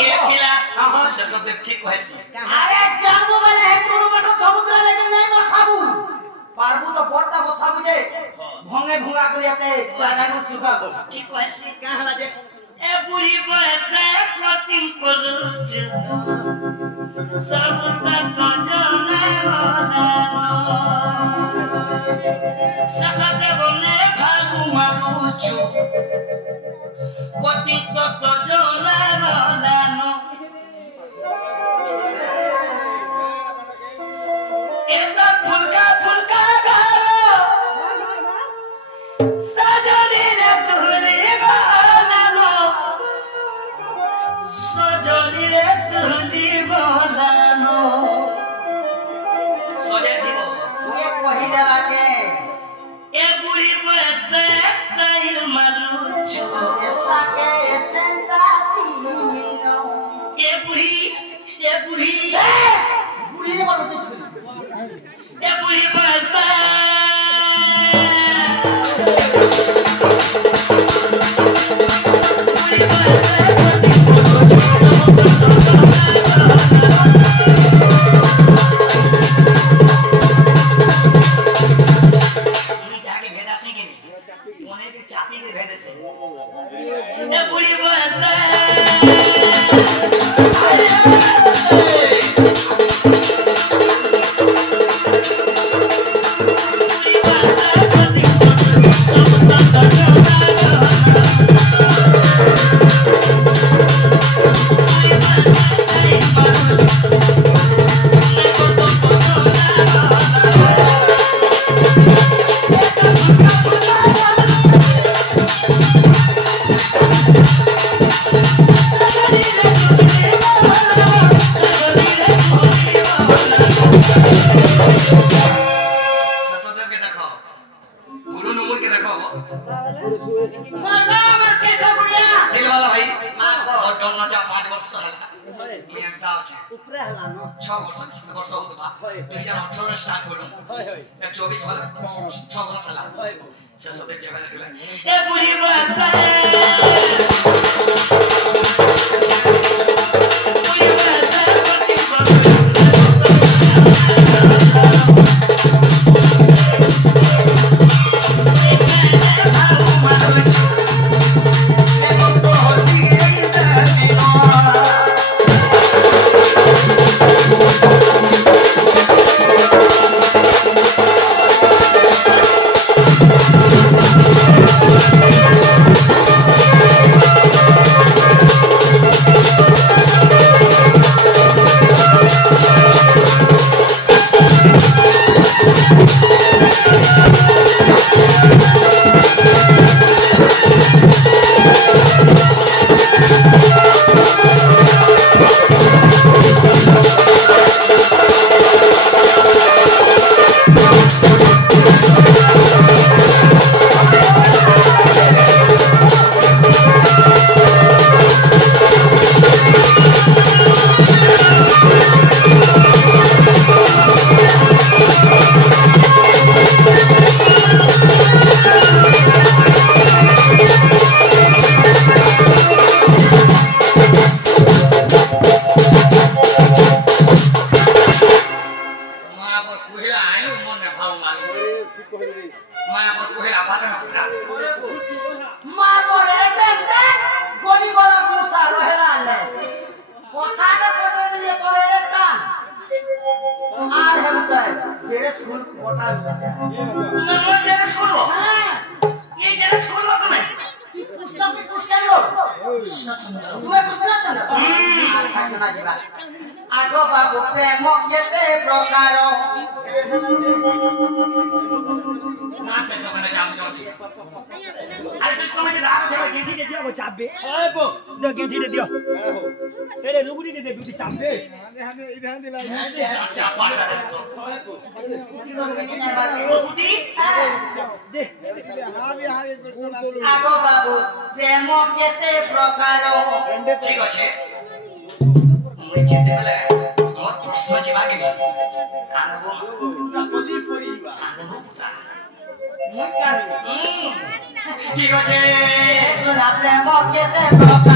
ए पिला हां से सब ठीक कहसी अरे जाबू वाला है तोर मत समुद्र लेकिन नहीं बसाबू पारबू तो बोटा बसाबू जे भंगे भुंगा के लेते जागा को सुखा ठीक कहसी का हला जे ए बुढ़ी बसे प्रतिम पुरुष सब तक जाने वाला सकते बोले भागु मारुचु कोटि तक जाने वाला नो एता फुलका फुलका गालो सजनी रे तुली वाला नो सजनी रे तुली वाला नो सजे दिबो ये कहि देला के ए बुढ़ी बसे तैल मारुचु एता के सेंता तीनो ए बुढ़ी बुढ़ी बुढ़ी ने बोलते छुरी ए बुढ़ी बसे आगो बाबू प्रेम केते प्रकार ना पे तो मैंने जाम कर दिया अरे तो मैंने रात से गेंटी दे दिया वो चाबे ए बो लो गेंटी दे दियो अरे लुगड़ी दे दे दूधी चाबे हमें इधर दिला चाबा लुगड़ी दे आगो बाबू प्रेम केते प्रकार ठीक আছে मुझे चिंता ले और प्रश्न जवाब के कानबो कली पड़ीबा कानबो पुता मुई कानी ठीक আছে सुना प्रेम केते प्रकार